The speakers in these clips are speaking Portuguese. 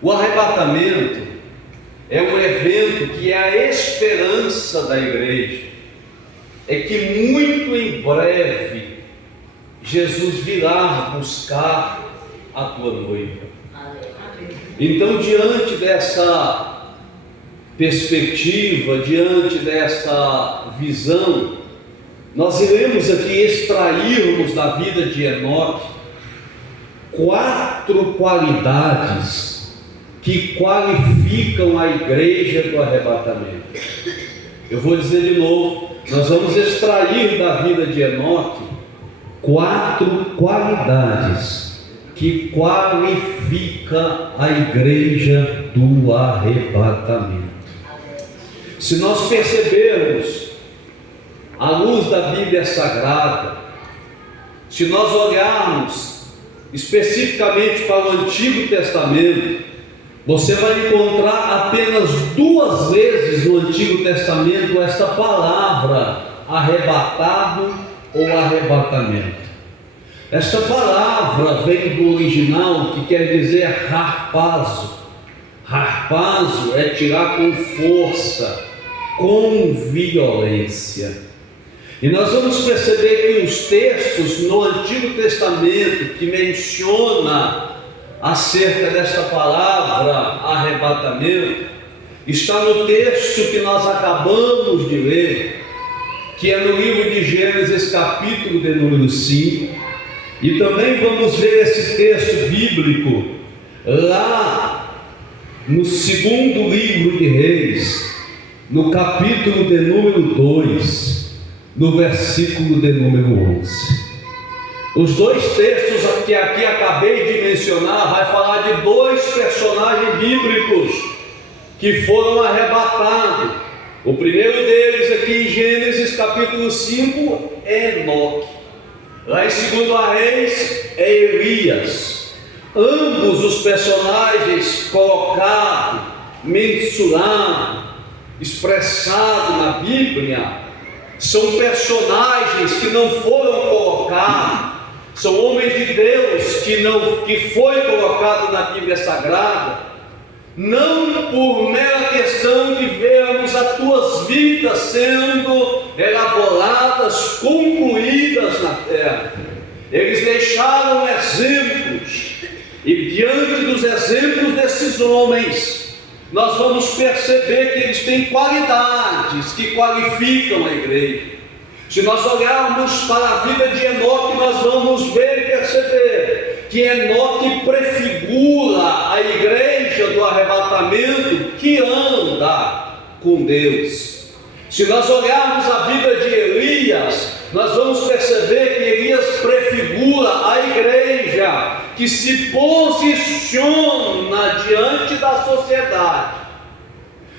O arrebatamento é um evento que é a esperança da igreja. É que muito em breve Jesus virá buscar a tua noiva. Então, diante dessa perspectiva, diante dessa visão, nós iremos aqui extrairmos da vida de Enoque 4 qualidades que qualificam a igreja do arrebatamento. Eu vou dizer de novo, nós vamos extrair da vida de Enoque 4 qualidades que qualifica a igreja do arrebatamento. Se nós percebermos à luz da Bíblia Sagrada, se nós olharmos especificamente para o Antigo Testamento, você vai encontrar apenas 2 vezes no Antigo Testamento esta palavra arrebatado ou arrebatamento. Esta palavra vem do original, que quer dizer harpazo. Harpazo é tirar com força, com violência. E nós vamos perceber que os textos no Antigo Testamento que menciona acerca desta palavra arrebatamento, está no texto que nós acabamos de ler, que é no livro de Gênesis, capítulo de número 5, e também vamos ver esse texto bíblico lá no 2º livro de Reis, no capítulo de número 2, no versículo de número 11. Os 2 textos que aqui acabei de mencionar vai falar de 2 personagens bíblicos que foram arrebatados. O primeiro deles aqui em Gênesis capítulo 5 é Enoque. Lá em 2 Reis é Elias. Ambos os personagens colocados, mensurados, expressados na Bíblia, são personagens que não foram colocados, são homens de Deus que foi colocado na Bíblia Sagrada, não por mera questão de vermos as tuas vidas sendo elaboradas, concluídas na terra. Eles deixaram exemplos, e diante dos exemplos desses homens, nós vamos perceber que eles têm qualidades que qualificam a igreja. Se nós olharmos para a vida de Enoque, nós vamos ver e perceber que Enoque prefigura a igreja do arrebatamento que anda com Deus. Se nós olharmos a vida de Elias, nós vamos perceber que Elias prefigura a igreja que se posiciona diante da sociedade,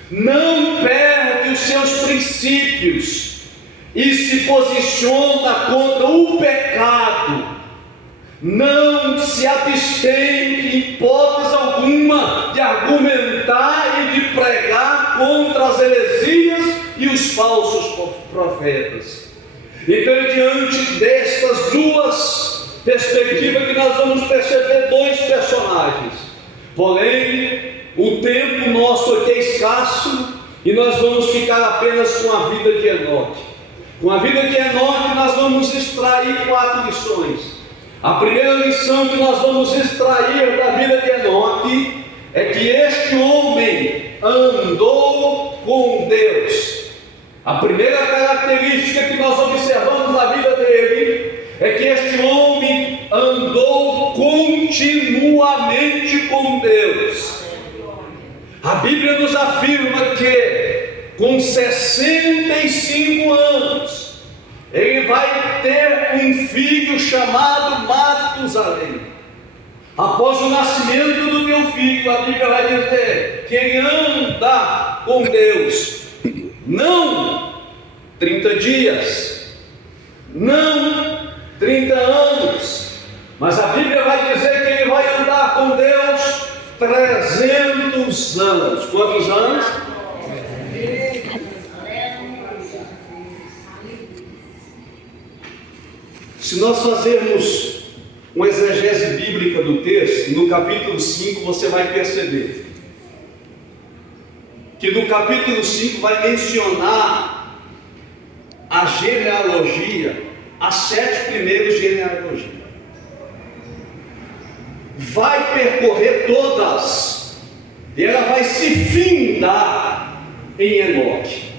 não perde os seus princípios e se posiciona contra o pecado, não se abstém de hipótese alguma de argumentar e de pregar contra as heresias e os falsos profetas. Então, diante destas 2 perspectivas que nós vamos perceber 2 personagens, porém o tempo nosso aqui é escasso e nós vamos ficar apenas com a vida de Enoque. Com a vida de Enoque nós vamos extrair 4 lições. A primeira lição que nós vamos extrair da vida de Enoque é que este homem andou com Deus. A primeira característica que nós observamos na vida dele é que este homem andou continuamente com Deus. A Bíblia nos afirma que com 65 anos ele vai ter um filho chamado Matusalém. Após o nascimento do teu filho, a Bíblia vai dizer que ele anda com Deus, não 30 dias, não 30 anos, mas a Bíblia vai dizer que ele vai andar com Deus 300 anos. Quantos anos? Se nós fazermos uma exegese bíblica do texto, no capítulo 5 você vai perceber que no capítulo 5 vai mencionar a genealogia, as 7 primeiras genealogias. Vai percorrer todas, e ela vai se findar em Enoque,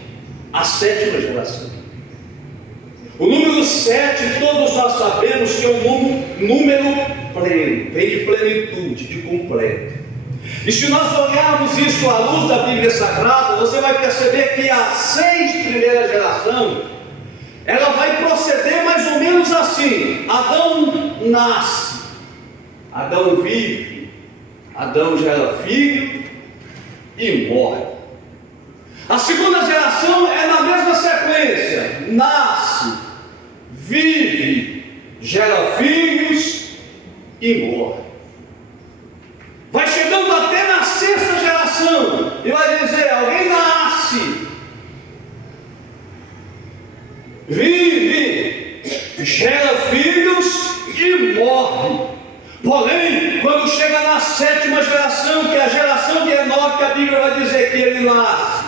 a 7ª geração. O número 7, todos nós sabemos que é um número pleno, vem de plenitude, de completo. E se nós olharmos isso à luz da Bíblia Sagrada, você vai perceber que a 6 primeira geração, ela vai proceder mais ou menos assim: Adão nasce, Adão vive, Adão gera filho e morre. A segunda geração é na mesma sequência: nasce, vive, gera filhos e morre. Vai chegando até na 6ª geração e vai dizer: alguém nasce, vive, gera filhos e morre. Porém, quando chega na 7ª geração, que é a geração de Enoque, a Bíblia vai dizer que ele nasce,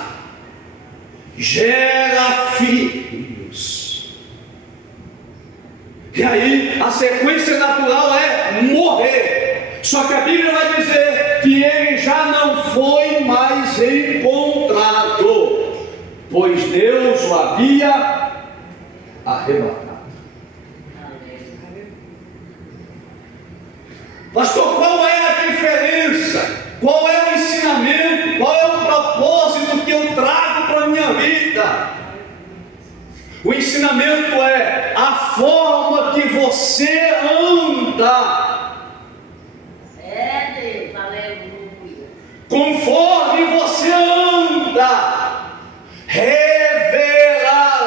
gera filhos. E aí a sequência natural é morrer. Só que a Bíblia vai dizer que ele já não foi mais encontrado, pois Deus o havia arrebatado. Pastor, qual é a diferença? Qual é o ensinamento? Qual é o propósito que eu trago para a minha vida? O ensinamento é a forma que você anda. Deus, aleluia. Conforme você anda, revelará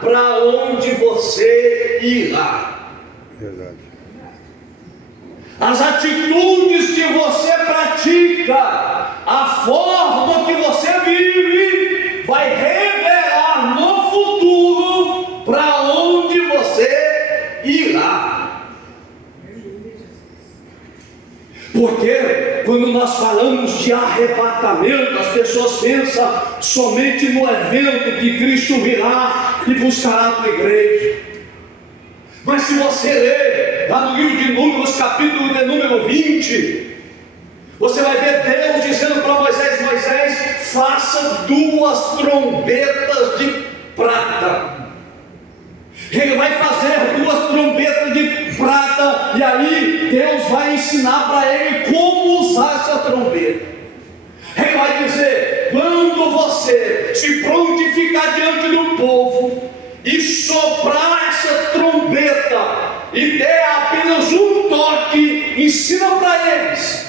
para onde você irá. Verdade. As atitudes que você pratica, a forma que você vive, vai revelar no futuro para onde você irá. Porque quando nós falamos de arrebatamento, as pessoas pensam somente no evento que Cristo virá e buscará a tua igreja. Mas se você ler lá no livro de Números, capítulo de número 20, você vai ver Deus dizendo para Moisés: Moisés, faça 2 trombetas de prata. Ele vai fazer 2 trombetas de prata, e aí Deus vai ensinar para ele como usar essa trombeta. Ele vai dizer: quando você se prontificar diante do povo e soprar essa trombeta e der apenas um toque, ensina para eles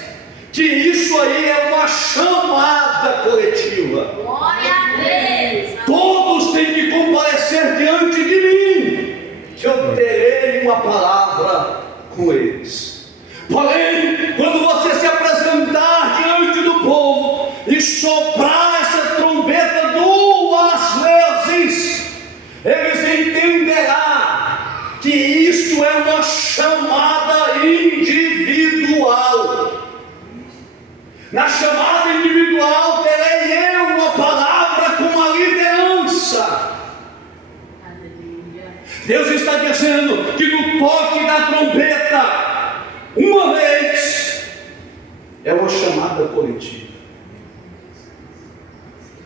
que isso aí é uma chamada coletiva. Glória a Deus. Todos têm que comparecer diante de mim, que eu terei uma palavra com eles. Porém, quando você se apresentar diante do povo e soprar essa trombeta 2 vezes, eles entenderão que isto é uma chamada individual. Na chamada individual terei eu uma palavra com a liderança. Deus está dizendo que no toque da trombeta, uma vez, é uma chamada coletiva.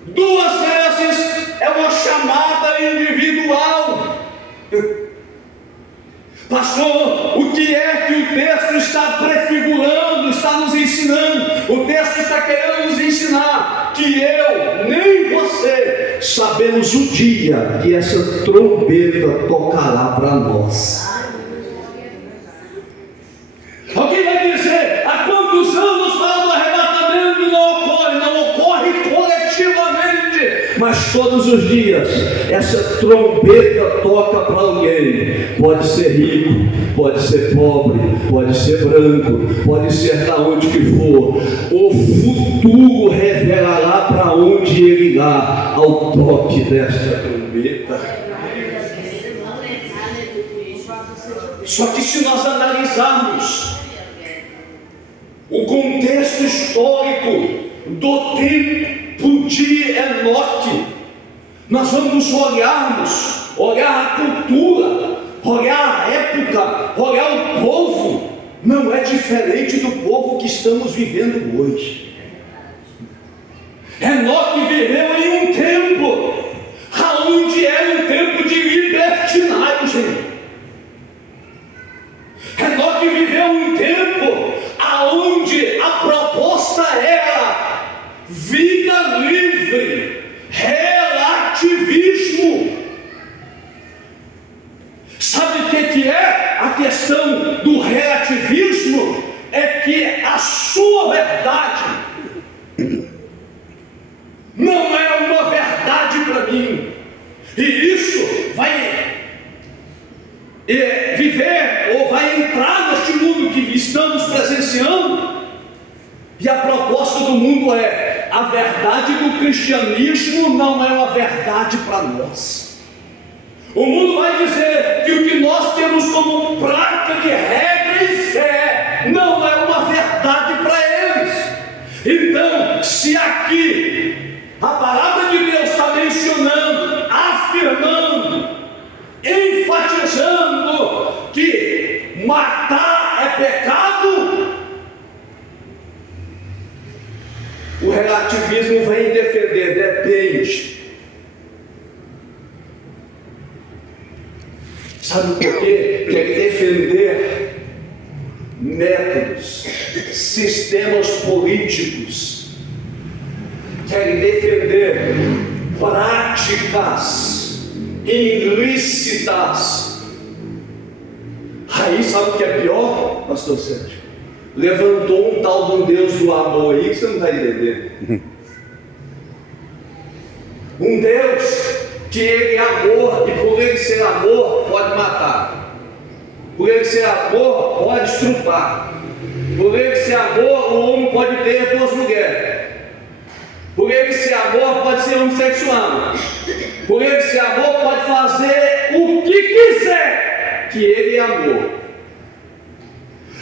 2 vezes é uma chamada individual. Pastor, o que é que o texto está prefigurando, está nos ensinando? O texto está querendo nos ensinar que eu, nem você, sabemos o dia que essa trombeta tocará para nós. Alguém vai dizer: há quantos anos fala do arrebatamento? Não ocorre coletivamente, mas todos os dias essa trombeta toca para alguém. Pode ser rico, pode ser pobre, pode ser branco, pode ser da onde que for. O futuro revelará para onde ele irá ao toque desta trombeta. Só que se nós analisarmos o contexto histórico do tempo de Enoque, nós vamos olhar a cultura, olhar a época, olhar o povo, não é diferente do povo que estamos vivendo hoje. Enoque viveu em um tempo onde era um tempo de libertinagem. Enoque viveu um tempo onde a proposta era vida livre, relativismo. Sabe o que é a questão do relativismo? É que a sua verdade não é uma verdade para mim, e isso vai viver ou vai entrar neste mundo que estamos presenciando. E a proposta do mundo é: a verdade do cristianismo não é uma verdade para nós. O mundo vai dizer que o que nós temos como prática de regra e fé não é uma verdade para eles. Então, se aqui a palavra de Deus está mencionando, afirmando, enfatizando que matar é pecado, o relativismo vem defender, depende. Sabe por quê? Quer defender métodos, sistemas políticos, quer defender práticas ilícitas. Aí sabe o que é pior, pastor Sérgio? Levantou um tal de um Deus do amor aí que você não está entendendo. Um Deus que ele é amor, e por ele ser amor pode matar, por ele ser amor pode estrupar, por ele ser amor o homem pode ter 2 mulheres, por ele ser amor pode ser homossexual, por ele ser amor pode fazer o que quiser, que ele é amor.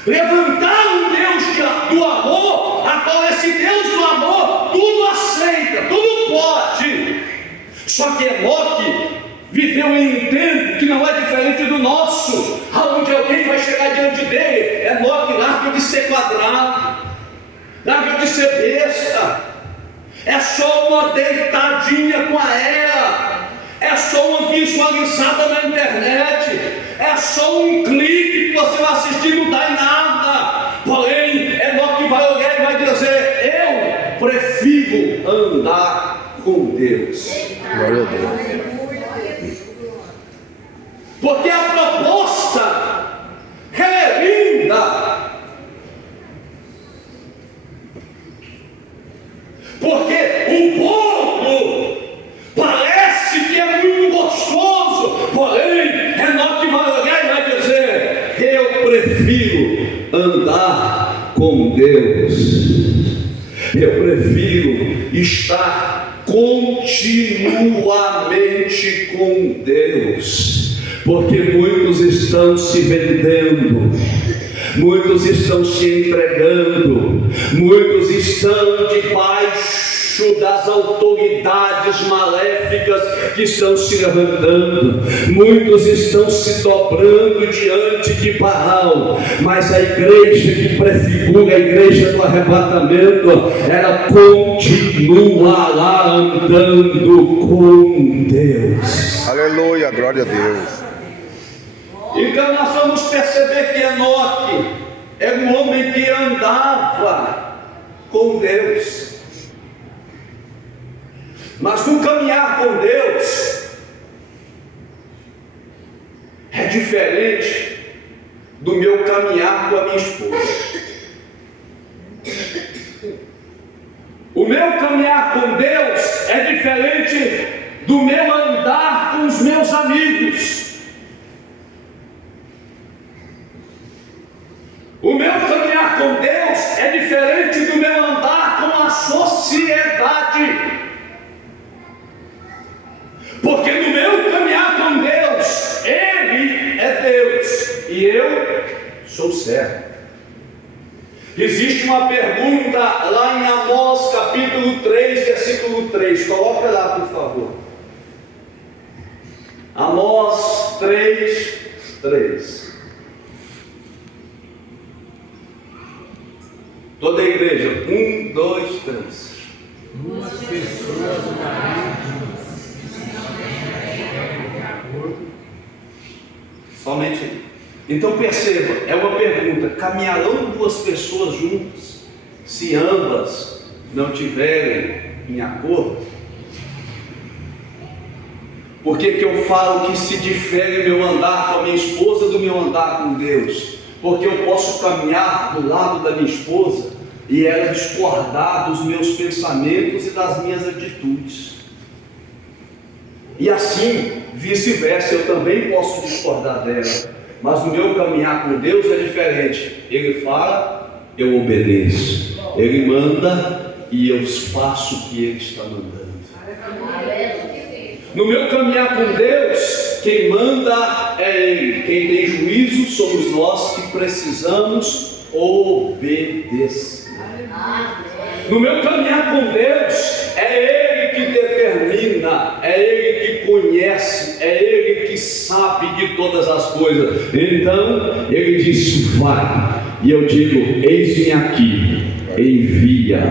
Levantar um Deus do amor, a qual esse Deus do amor tudo aceita, tudo pode. Só que Enoque viveu em um tempo que não é diferente do nosso, aonde alguém vai chegar diante dele: Enoque, larga de ser quadrado, larga de ser besta, é só uma deitadinha com a era, é só uma visualizada na internet, é só um clipe que você vai assistir, não dá em nada. Porém, Enoque vai olhar e vai dizer: eu prefiro andar com Deus. Glória a Deus. Porque a proposta ela é linda, porque o bolo parece que é muito gostoso, porém Enoque vai olhar e vai dizer: eu prefiro andar com Deus, eu prefiro estar continuamente com Deus, porque muitos estão se vendendo, muitos estão se entregando, muitos estão debaixo das autoridades maléficas que estão se levantando, muitos estão se dobrando diante de Baal, mas a igreja que prefigura a igreja do arrebatamento, ela continua lá andando com Deus. Aleluia, glória a Deus. Então nós vamos perceber que Enoque era um homem que andava com Deus. Mas no caminhar com Deus é diferente do meu caminhar com a minha esposa. O meu caminhar com Deus é diferente do meu andar com os meus amigos. O meu caminhar com Deus é diferente do meu andar com a sociedade. Porque no meu caminhar com Deus, Ele é Deus e eu uma pergunta lá em Amós capítulo 3, versículo 3. Coloca lá, por favor. Amós 3, 3. Toda a igreja, 1, 2, 3. Duas pessoas Somente aí. Então perceba, é uma pergunta: caminharão duas pessoas juntas se ambas não tiverem em acordo? Por que eu falo que se difere meu andar com a minha esposa do meu andar com Deus? Porque eu posso caminhar do lado da minha esposa e ela discordar dos meus pensamentos e das minhas atitudes. E assim, vice-versa, eu também posso discordar dela. Mas o meu caminhar com Deus é diferente. Ele fala, eu obedeço. Ele manda e eu faço o que Ele está mandando. No meu caminhar com Deus, quem manda é Ele. Quem tem juízo somos nós que precisamos obedecer. No meu caminhar com Deus, é Ele que determina, é Ele que conhece, é Ele que sabe de todas as coisas. Então, Ele disse, vai. E eu digo, eis-me aqui, envia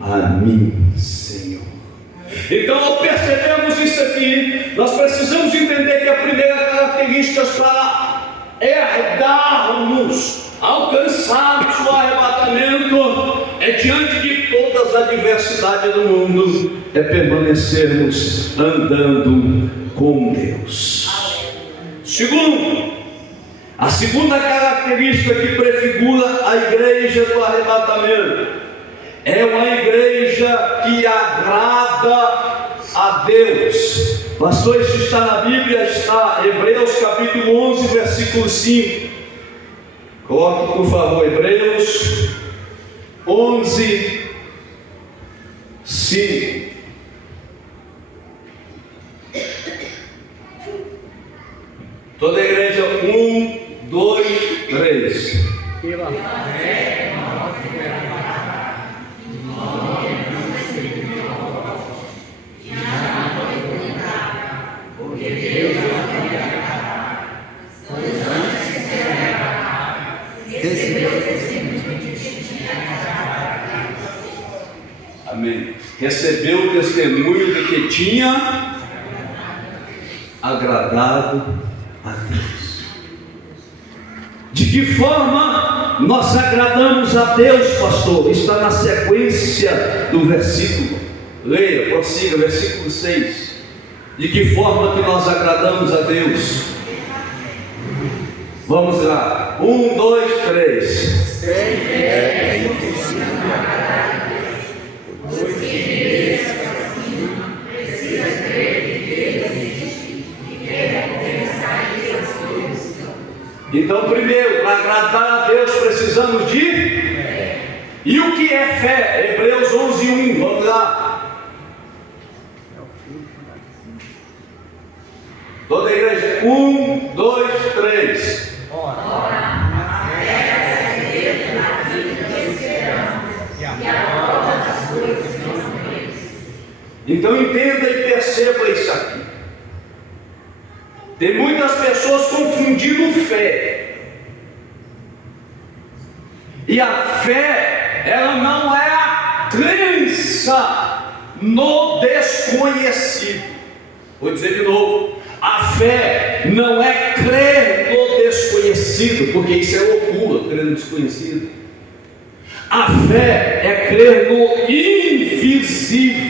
a mim, Senhor. Então, ao percebermos isso aqui, nós precisamos entender que a primeira característica para herdarmos, alcançarmos o arrebatamento, é diante de todas as adversidades do mundo, é permanecermos andando com Deus. Segundo, a segunda característica que prefigura a igreja do arrebatamento é uma igreja que agrada a Deus. Pastor, isso está na Bíblia, está Hebreus capítulo 11, versículo 5. Coloque por favor Hebreus 11, 5. Toda a igreja, 1, 2, 3. pela fé, porque Deus amém. Recebeu o testemunho de que tinha agradado a Deus. De que forma nós agradamos a Deus, pastor? Está na sequência do versículo. Leia, prossiga, versículo 6. De que forma que nós agradamos a Deus? Vamos lá. 1, 2, 3. É impossível. Então, primeiro, para agradar a Deus precisamos de fé. E o que é fé? Hebreus 11, 1. Vamos lá. Toda a igreja. 1, 2, 3. Então entenda e perceba isso aqui. Tem muitas pessoas confundindo fé. E a fé, ela não é a crença no desconhecido. Vou dizer de novo. A fé não é crer no desconhecido, porque isso é loucura, crer no desconhecido. A fé é crer no invisível.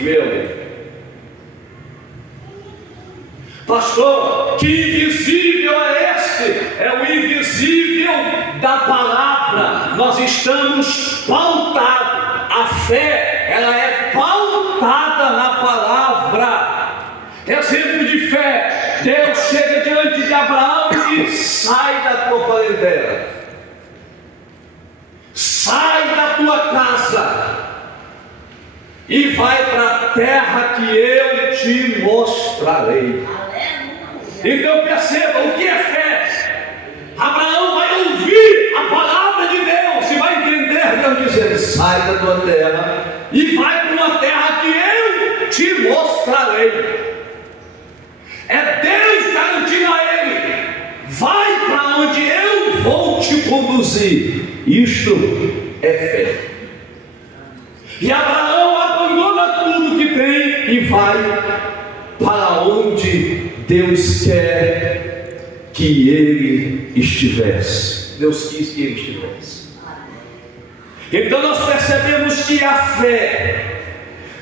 Pastor, que invisível é este? É o invisível da palavra. Nós estamos pautados. A fé, ela é pautada na palavra. Exemplo de fé: Deus chega diante de Abraão e sai da tua parentela, sai da tua casa e vai para a terra que eu te mostrarei. Então perceba o que é fé. Abraão vai ouvir a palavra de Deus e vai entender terra, Deus dizendo: sai da tua terra e vai para uma terra que eu te mostrarei. É Deus garantindo a ele: vai para onde eu vou te conduzir. Isto é fé. E Abraão abandona tudo que tem e vai para onde Deus quer que ele estivesse. Deus quis que ele estivesse. Então nós percebemos que a fé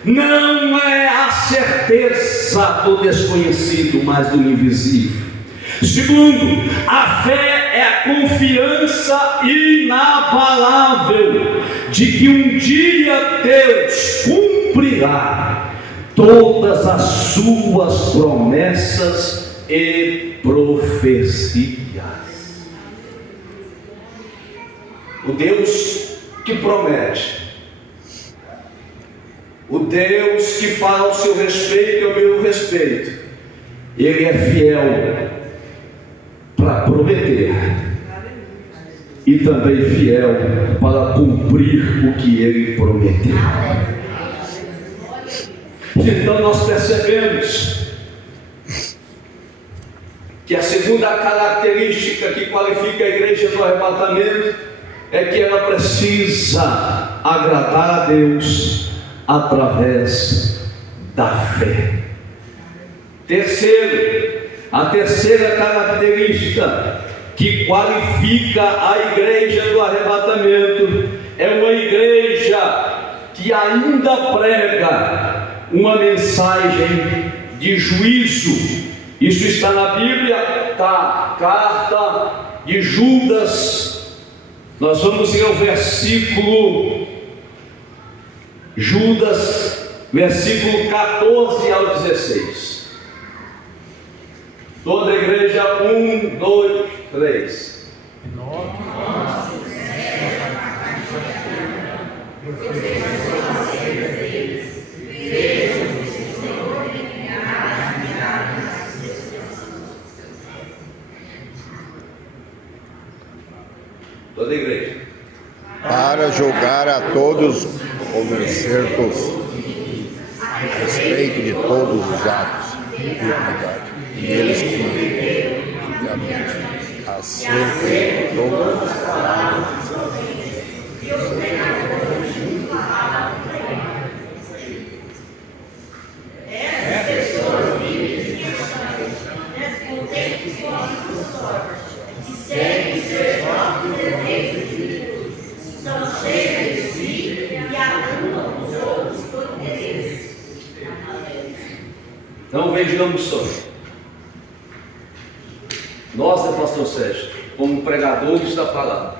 não é a certeza do desconhecido, mas do invisível. Segundo, a fé é a confiança inabalável de que um dia Deus cumprirá todas as suas promessas e profecias. O Deus que promete, o Deus que fala ao seu respeito e ao meu respeito, Ele é fiel para prometer e também fiel para cumprir o que Ele prometeu. Então nós percebemos que a segunda característica que qualifica a igreja do arrebatamento é que ela precisa agradar a Deus através da fé. Terceiro, a terceira característica que qualifica a igreja do arrebatamento é uma igreja que ainda prega uma mensagem de juízo. Isso está na Bíblia, tá? Carta de Judas. Nós vamos ler o versículo Judas, versículo 14 ao 16. Toda a igreja, 1, 2, 3. Toda a igreja. Para julgar a todos, convencer-vos a respeito de todos os atos de iniquidade, e eles publicamente acerca de todas as palavras. Então vejamos só, nós, pastor Sérgio, como pregadores da palavra,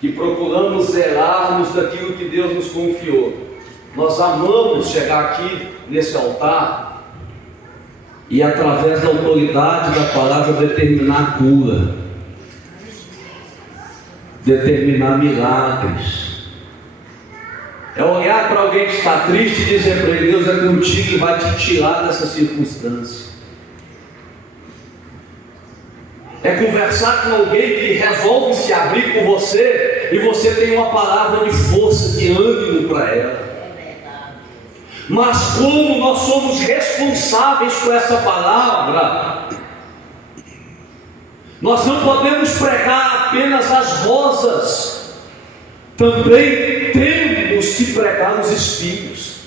que procuramos zelarmos daquilo que Deus nos confiou. Nós amamos chegar aqui nesse altar e, através da autoridade da palavra, determinar a cura, determinar milagres. É olhar para alguém que está triste e dizer para ele: Deus é contigo e vai te tirar dessa circunstância. É conversar com alguém que resolve se abrir com você e você tem uma palavra de força, de ânimo para ela. Mas como nós somos responsáveis por essa palavra, nós não podemos pregar apenas as rosas, também temos que pregar os espinhos.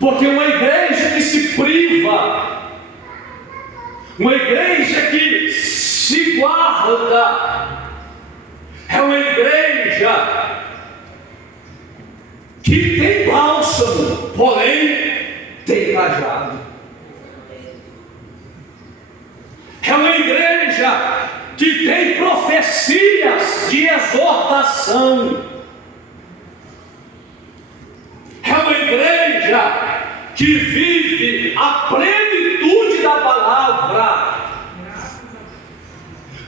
Porque uma igreja que se priva, uma igreja que se guarda, é uma igreja que tem bálsamo, porém tem cajado. É uma igreja que tem profecias de exortação. É uma igreja que vive a plenitude da palavra.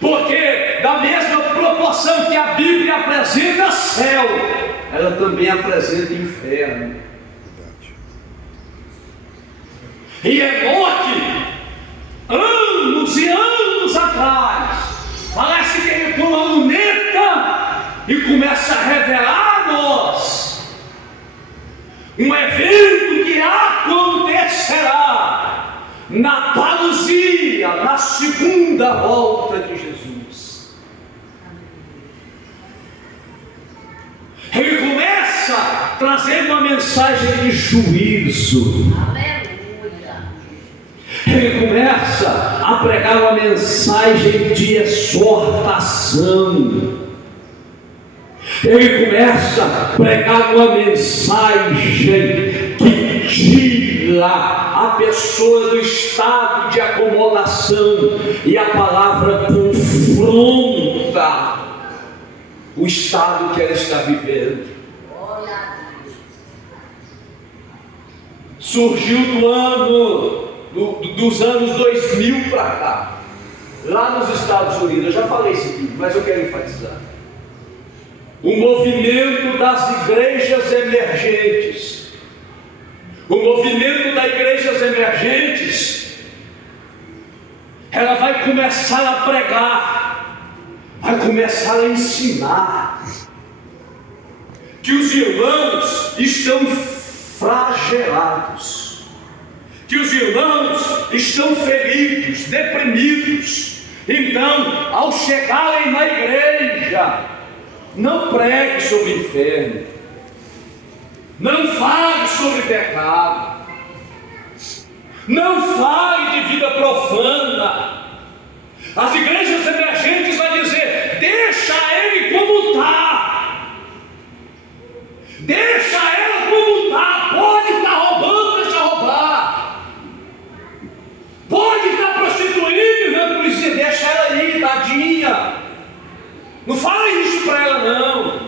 Porque da mesma proporção que a Bíblia apresenta céu, ela também apresenta inferno. E Enoque, anos anos e anos atrás. Parece que ele põe uma luneta e começa a revelar a nós um evento que acontecerá na parousia, na segunda volta de Jesus. Ele começa trazendo uma mensagem de juízo. Aleluia. Ele começa a pregar uma mensagem de exortação. Ele começa a pregar uma mensagem que tira a pessoa do estado de acomodação, e a palavra confronta o estado que ela está vivendo. Glória a Deus. Surgiu dos anos 2000 para cá, lá nos Estados Unidos. Eu já falei isso aqui, mas eu quero enfatizar: o movimento das igrejas emergentes. O movimento das igrejas emergentes, ela vai começar a pregar, vai começar a ensinar que os irmãos estão flagelados, que os irmãos estão feridos, deprimidos. Então, ao chegarem na igreja, não pregue sobre o inferno, não fale sobre pecado, não fale de vida profana. As igrejas emergentes vão dizer: deixa ele como está, deixa ela como está, pode estar roubando, deixa roubar, pode estar prostituindo, não precisa, deixa ela aí, tadinha, não fale isso para ela não.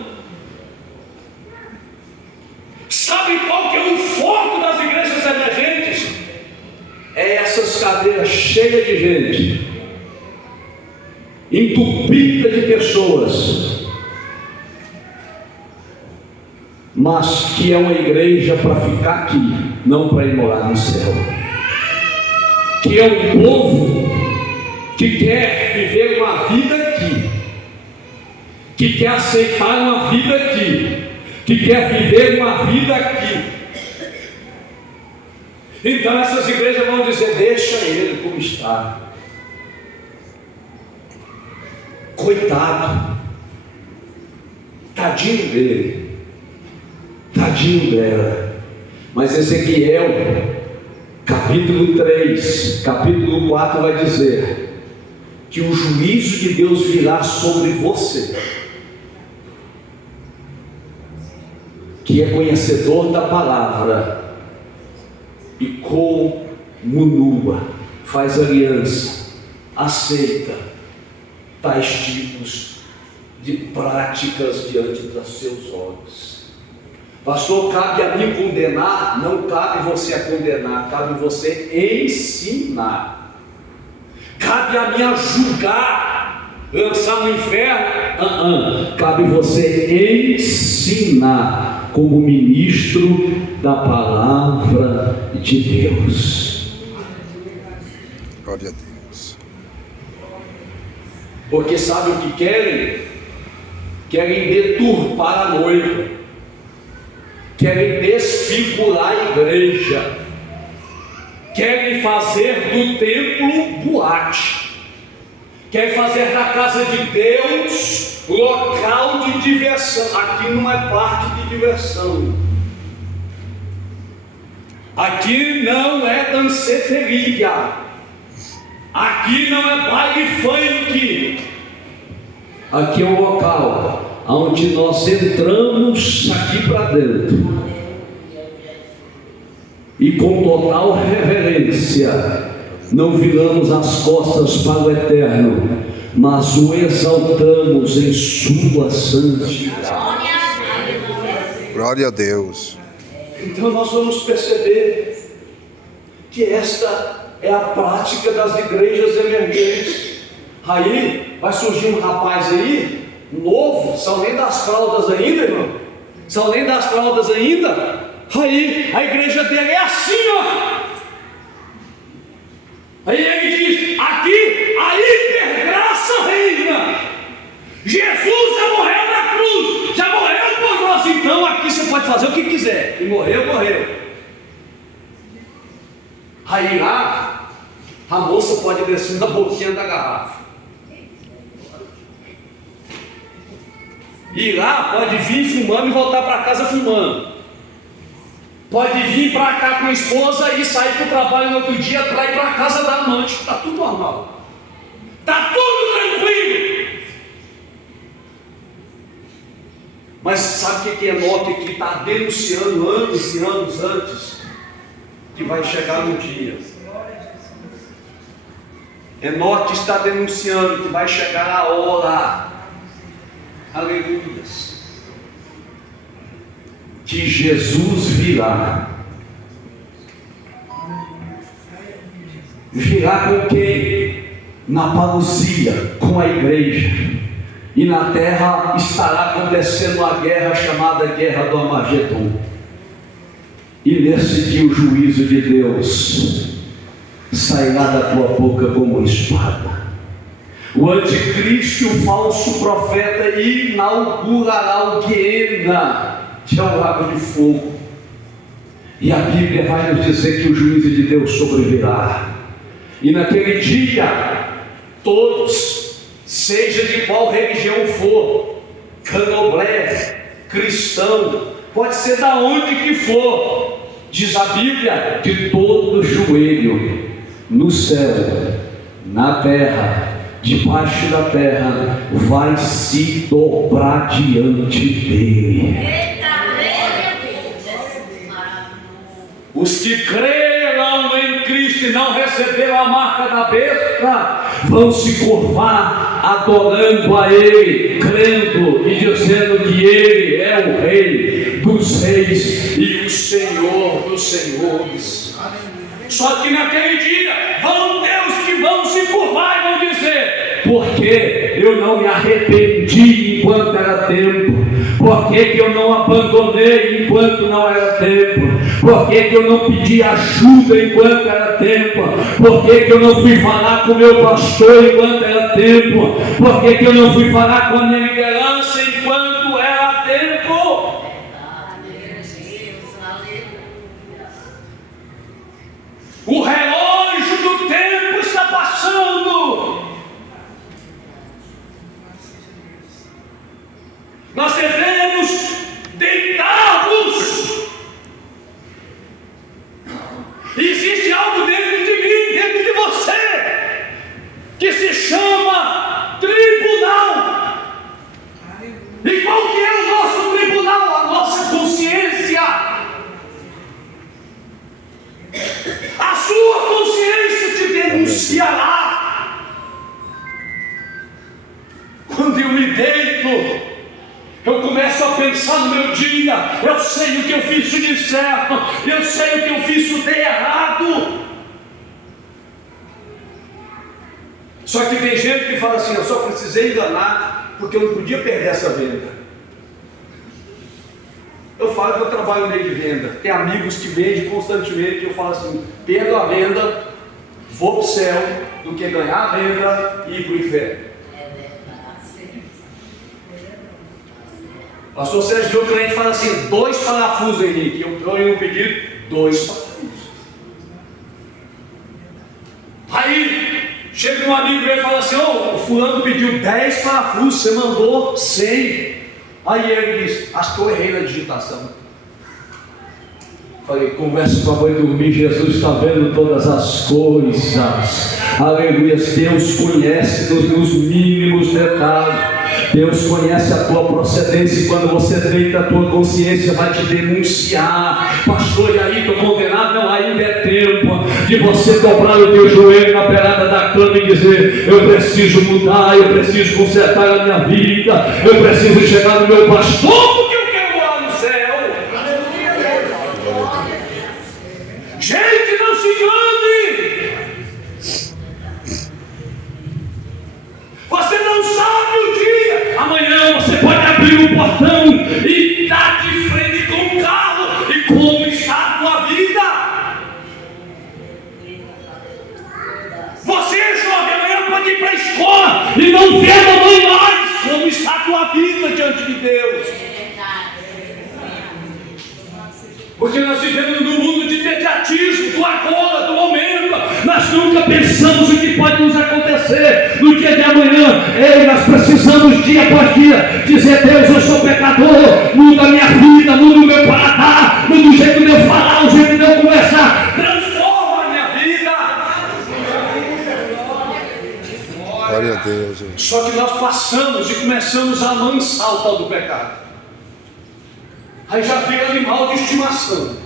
Sabe qual que é o foco das igrejas emergentes? É essas cadeiras cheias de gente, entupida de pessoas, mas que é uma igreja para ficar aqui, não para ir morar no céu. Que é um povo que quer viver uma vida aqui, que quer aceitar uma vida aqui, que quer viver uma vida aqui. Então essas igrejas vão dizer: deixa ele como está, coitado, tadinho dele, tadinho dela. Mas Ezequiel capítulo 3, capítulo 4 vai dizer que o juízo de Deus virá sobre você, que é conhecedor da palavra e comunua, faz aliança, aceita tais tipos de práticas diante dos seus olhos. Pastor, cabe a mim condenar? Não cabe você a condenar, cabe você ensinar. Cabe a mim a julgar, lançar no inferno? Cabe você ensinar como ministro da palavra de Deus. Glória a Deus. Porque sabe o que querem? Querem deturpar a noiva, querem desfigurar a igreja, querem fazer do templo boate, querem fazer da casa de Deus local de diversão. Aqui não é parte de diversão, aqui não é danceteria, aqui não é baile funk, aqui é um local onde nós entramos aqui para dentro e com total reverência não viramos as costas para o eterno, mas o exaltamos em sua santidade. Glória a Deus. Então nós vamos perceber que esta é a prática das igrejas emergentes. Aí vai surgir um rapaz aí, novo, são nem das fraldas ainda, irmão, são nem das fraldas ainda. Aí a igreja dele é assim, ó. Aí ele diz: aqui Jesus já morreu na cruz, já morreu por nós, então aqui você pode fazer o que quiser. E morreu, morreu. Aí lá, a moça pode descer na boquinha da garrafa. E lá pode vir fumando e voltar para casa fumando. Pode vir para cá com a esposa e sair para o trabalho no outro dia para ir para a casa da amante. Está tudo normal. Está tudo tranquilo. Mas sabe o que Enoque aqui está denunciando anos e anos antes? Que vai chegar no dia. Enoque está denunciando que vai chegar a hora. Aleluias. Que Jesus virá. Virá com quem? Na parousia, com a igreja. E na terra estará acontecendo a guerra chamada Guerra do Armagedon. E nesse dia o juízo de Deus sairá da tua boca como uma espada. O anticristo, o falso profeta, inaugurará o Guiena, que é o lago de fogo. E a Bíblia vai nos dizer que o juízo de Deus sobrevirá. E naquele dia, todos, seja de qual religião for, candomblé, cristão, pode ser da onde que for, diz a Bíblia, de todo joelho, no céu, na terra, debaixo da terra, vai se dobrar diante dele. Os que creram em Cristo e não receberam a marca da besta, vão se curvar adorando a Ele, crendo e dizendo que Ele é o Rei dos reis e o Senhor dos senhores. Só que naquele dia vão ter os que vão se curvar e vão dizer: porque eu não me arrependi enquanto era tempo? Por que eu não abandonei enquanto não era tempo? Por que eu não pedi ajuda enquanto era tempo? Por que eu não fui falar com o meu pastor enquanto era tempo? Por que eu não fui falar com a minha liderança enquanto era tempo? O relógio do tempo está passando. Nós devemos deitar-nos. Existe algo dentro de mim, dentro de você, que se chama tribunal. E qual que é o nosso tribunal? A nossa consciência. A sua consciência te denunciará. Quando eu me deito, eu começo a pensar no meu dia. Eu sei o que eu fiz de certo, eu sei o que eu fiz de errado. Só que tem gente que fala assim: eu só precisei enganar porque eu não podia perder essa venda. Eu falo que eu trabalho no meio de venda. Tem amigos que vendem constantemente. Eu falo assim: perdo a venda, vou para o céu, do que ganhar a venda e ir para o inferno. Pastor Sérgio, meu cliente fala assim: 2 parafusos, Henrique. Eu pedi 2 parafusos. Aí chega um amigo meu e fala assim: o fulano pediu 10 parafusos, você mandou 100. Aí ele diz: acho que eu errei na digitação. Falei: conversa com a mãe dormir, Jesus está vendo todas as coisas. Aleluia. Deus conhece nos mínimos detalhes. Deus conhece a tua procedência, e quando você deita, a tua consciência vai te denunciar. Pastor, e aí estou condenado? Não, ainda é tempo de você dobrar o teu joelho na beirada da cama e dizer: eu preciso mudar, eu preciso consertar a minha vida, eu preciso chegar no meu pastor, porque eu quero lá no céu. Gente, não se engane. Você não sabe o dia. Amanhã você pode abrir o portão e estar de frente com o carro. E como está a tua vida? Você, jovem, amanhã pode ir para a escola e não ver a mamãe mais. Como a vida diante de Deus. Porque nós vivemos num mundo de imediatismo, do agora, do momento. Nós nunca pensamos o que pode nos acontecer no dia de amanhã. Ei, nós precisamos dia após dia dizer: Deus, eu sou pecador, muda a minha vida, muda o meu paladar, muda o jeito de eu falar, o jeito de eu conversar, transforma a minha vida. Glória a Deus. Só que nós passamos e começamos a amansar o tal do pecado. Aí já vira animal de estimação.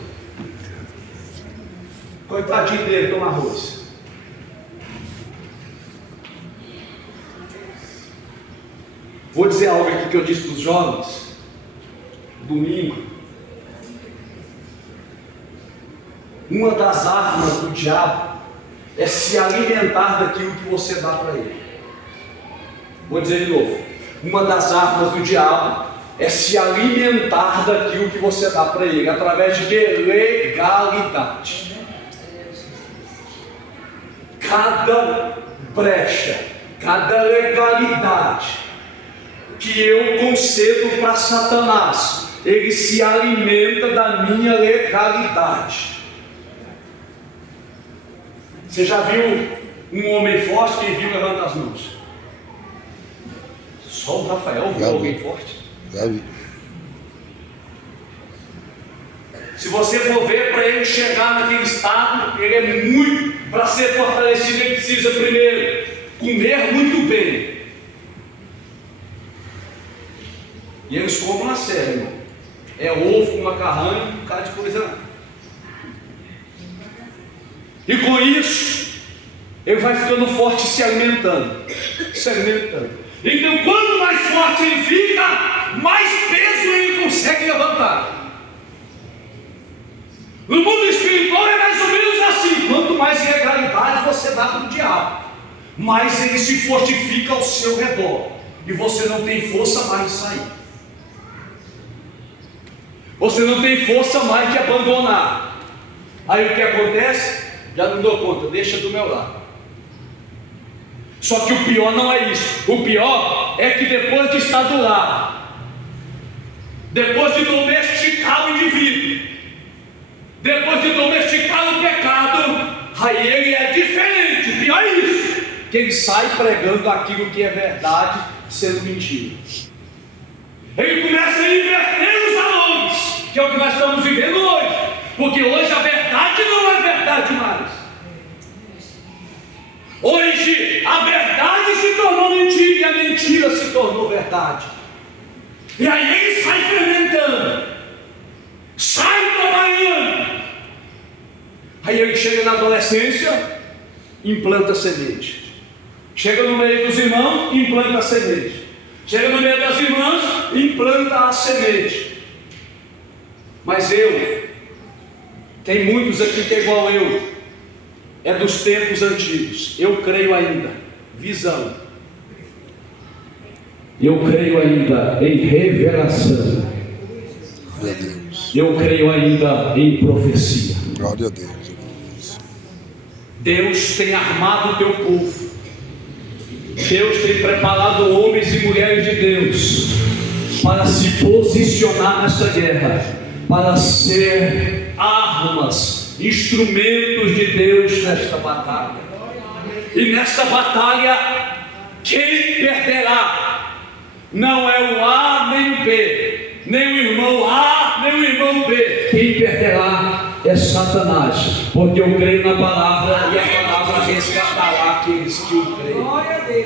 Coitadinho dele, toma arroz. Vou dizer algo aqui que eu disse para os jovens domingo. Uma das armas do diabo é se alimentar daquilo que você dá para ele. Vou dizer de novo. Uma das armas do diabo é se alimentar daquilo que você dá para ele, através de legalidade. Cada brecha, cada legalidade que eu concedo para Satanás, ele se alimenta da minha legalidade. Você já viu um homem forte? Quem viu, levanta as mãos. Só o Rafael viu alguém forte? Já vi. Se você for ver, para ele chegar naquele estado, ele é muito, para ser fortalecido, ele precisa primeiro comer muito bem. E eles comem na série, irmão. É ovo com macarrão e um bocado de coisa. E com isso, ele vai ficando forte, se alimentando. Se alimentando. Então, quanto mais forte ele fica, mais peso ele consegue levantar. No mundo espiritual é mais ou menos assim. Quanto mais legalidade você dá para o diabo, mais ele se fortifica ao seu redor. E você não tem força mais de sair. Você não tem força mais de abandonar. Aí o que acontece? Já não dou conta, deixa do meu lado. Só que o pior não é isso. O pior é que depois de estar do lado, depois de domesticar o indivíduo, depois de domesticar o pecado, aí ele é diferente. O pior é isso, que ele sai pregando aquilo que é verdade, sendo mentira. Ele começa a inverter os valores, que é o que nós estamos vivendo hoje. Porque hoje a verdade não é verdade mais. Hoje a verdade se tornou mentira e a mentira se tornou verdade. E aí ele sai fermentando, sai trabalhando. Aí ele chega na adolescência, implanta semente. Chega no meio dos irmãos, implanta a semente. Chega no meio das irmãs, implanta a semente. Mas tem muitos aqui que é igual eu. É dos tempos antigos. Eu creio ainda. Visão. Eu creio ainda em revelação. Glória a Deus. Eu creio ainda em profecia. Glória a Deus. Deus tem armado o teu povo. Deus tem preparado homens e mulheres de Deus para se posicionar nessa guerra, para ser armas, instrumentos de Deus nesta batalha. E nesta batalha, quem perderá não é o A nem o B, nem o irmão A nem o irmão B. Quem perderá é Satanás, porque eu creio na palavra e a palavra resgatará aqueles que o creem. Glória a Deus.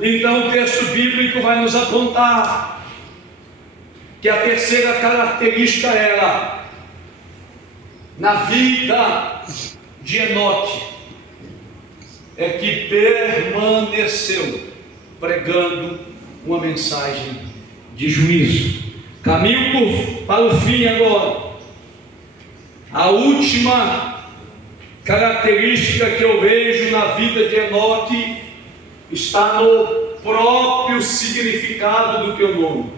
Então o texto bíblico vai nos apontar que a terceira característica era na vida de Enoque é que permaneceu pregando uma mensagem de juízo. Caminho para o fim agora. A última característica que eu vejo na vida de Enoque está no próprio significado do teu nome.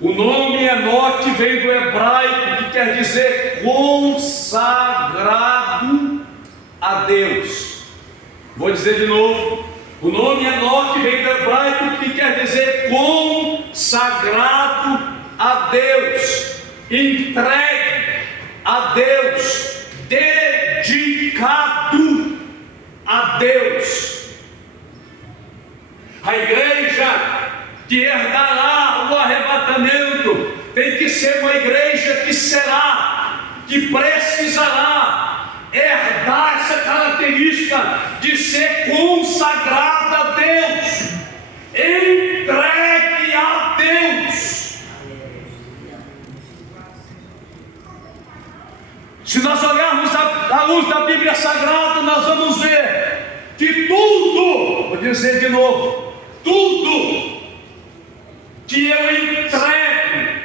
O nome Enoque vem do hebraico, que quer dizer consagrado a Deus. Vou dizer de novo: O nome Enoque vem do hebraico que quer dizer consagrado a Deus, entregue a Deus, dedicado a Deus. A igreja que herdará o arrebatamento tem que ser uma igreja que precisará herdar essa característica de ser consagrada a Deus, entregue a Deus. Se nós olharmos à luz da Bíblia Sagrada, nós vamos ver que tudo, vou dizer de novo, tudo que eu entrego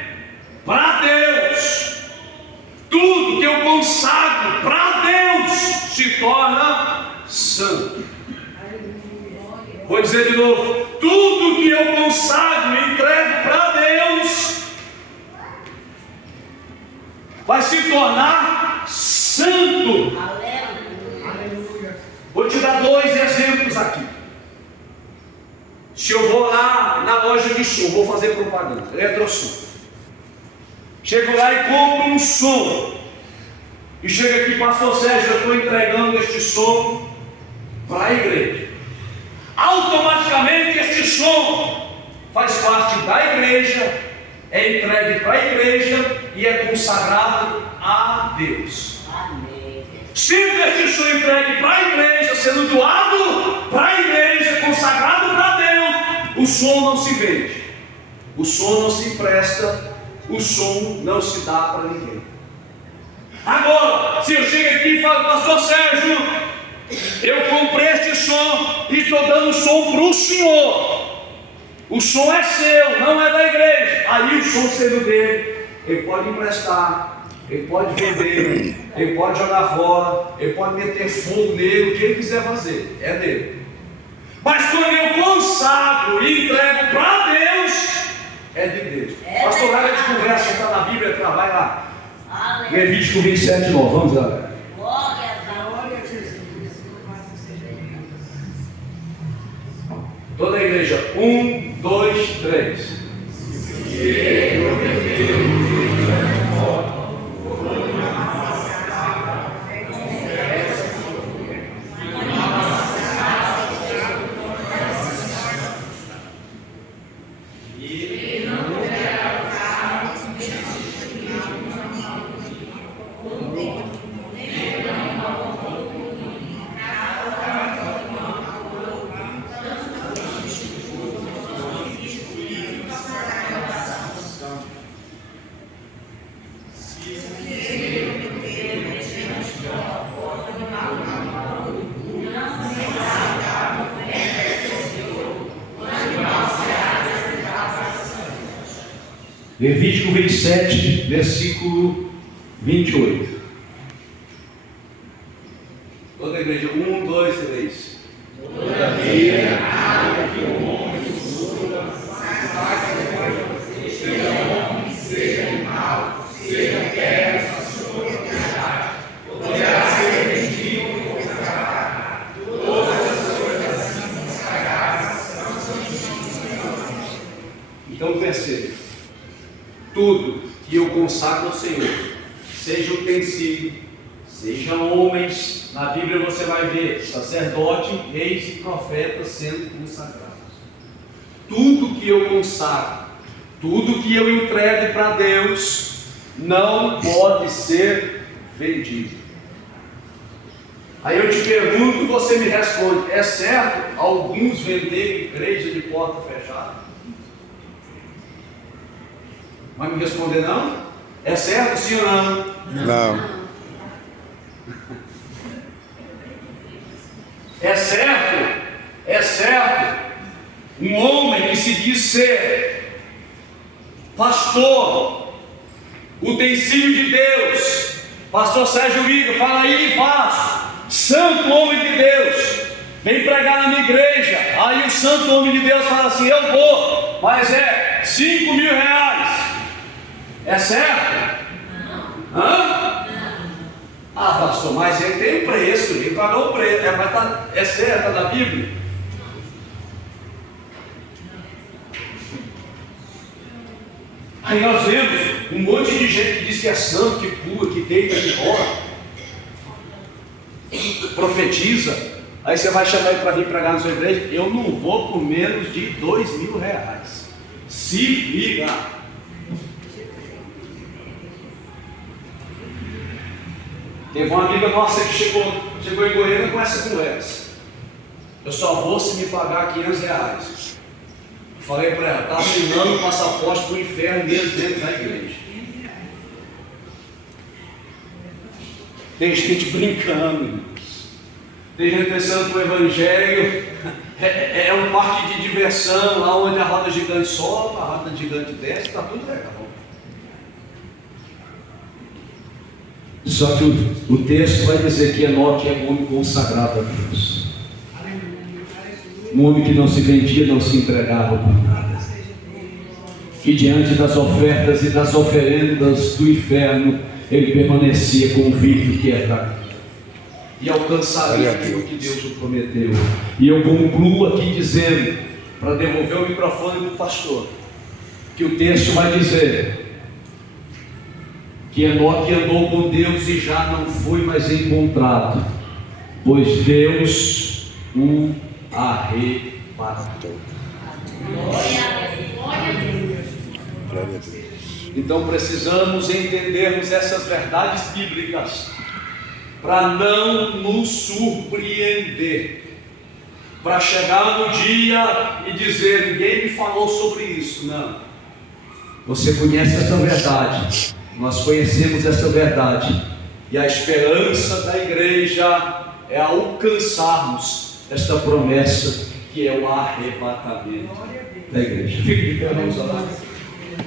para Deus, tudo que eu consagro para Deus, se torna santo. Vou dizer de novo: tudo que eu consagro e entrego para Deus vai se tornar santo. Vou te dar 2 exemplos aqui. Se eu vou lá na loja de som, vou fazer propaganda, Eletrosom. Chego lá e compro um som. E chega aqui, pastor Sérgio, eu estou entregando este som para a igreja. Automaticamente este som faz parte da igreja, é entregue para a igreja e é consagrado a Deus. Sendo este som entregue para a igreja, sendo doado para a igreja, consagrado para Deus, o som não se vende, o som não se empresta, o som não se dá para ninguém. Agora, se eu chego aqui e falo: pastor Sérgio, eu comprei este som e estou dando som para o senhor, o som é seu, não é da igreja. Aí o som sendo dele, ele pode emprestar, ele pode vender, ele pode jogar fora, ele pode meter fogo nele, o que ele quiser fazer, é dele. Mas quando eu consagro e entrego para Deus, é de Deus. Pastor, área de conversa está na Bíblia, vai lá. Levítico 27, 9. Vamos lá. Glória a Jesus. Toda a igreja. 1, 2, 3. Levítico 27, versículo 28. Toda a igreja, 1, 2, 3. Todavia, nada que o homem surda, seja homem, seja animal, seja terra, sua propriedade, poderá ser vendido ou consagrado. Todas as coisas assim consagradas são santíssimas. Então perceba. Tudo que eu consagro ao Senhor, seja utensílio, sejam homens, na Bíblia você vai ver sacerdote, reis e profetas sendo consagrados. Tudo que eu consagro, tudo que eu entrego para Deus, não pode ser vendido. Aí eu te pergunto, você me responde: é certo alguns venderem igreja de porta fechada? Vai me responder não? É certo sim ou não? Não. É certo um homem que se diz ser pastor, utensílio de Deus, pastor Sérgio Igor, fala aí, faço, santo homem de Deus, vem pregar na minha igreja. Aí o santo homem de Deus fala assim: eu vou, mas é 5 mil reais. É certo? Não. Hã? Ah, pastor, mas ele tem preço, ele pagou o preço. É certo, está na Bíblia? Aí nós vemos um monte de gente que diz que é santo, que pula, que deita, que rola, profetiza. Aí você vai chamar ele para vir pregar na sua igreja. Eu não vou por menos de R$2.000. Se liga. Teve uma amiga nossa que chegou em Goiânia com essa conversa. Eu só vou se me pagar R$500. Eu falei para ela, está assinando o passaporte para o inferno mesmo dentro da igreja. Tem gente brincando, irmãos. Tem gente pensando que o evangelho é um parque de diversão, lá onde a roda gigante sobe, a roda gigante desce, está tudo legal. Só que o texto vai dizer que Enoque é um homem consagrado a Deus. Um homem que não se vendia, não se entregava por nada. Que diante das ofertas e das oferendas do inferno, ele permanecia convicto que era e alcançaria aquilo que Deus o prometeu. E eu concluo aqui dizendo, para devolver o microfone do pastor, que o texto vai dizer que Enoque andou com Deus e já não foi mais encontrado, pois Deus o arrebatou. Glória a Deus. Então precisamos entendermos essas verdades bíblicas para não nos surpreender, para chegar no dia e dizer, ninguém me falou sobre isso. Não, você conhece essa verdade, nós conhecemos essa verdade, e a esperança da igreja é alcançarmos esta promessa que é o arrebatamento da igreja. Fique de pé, vamos orar.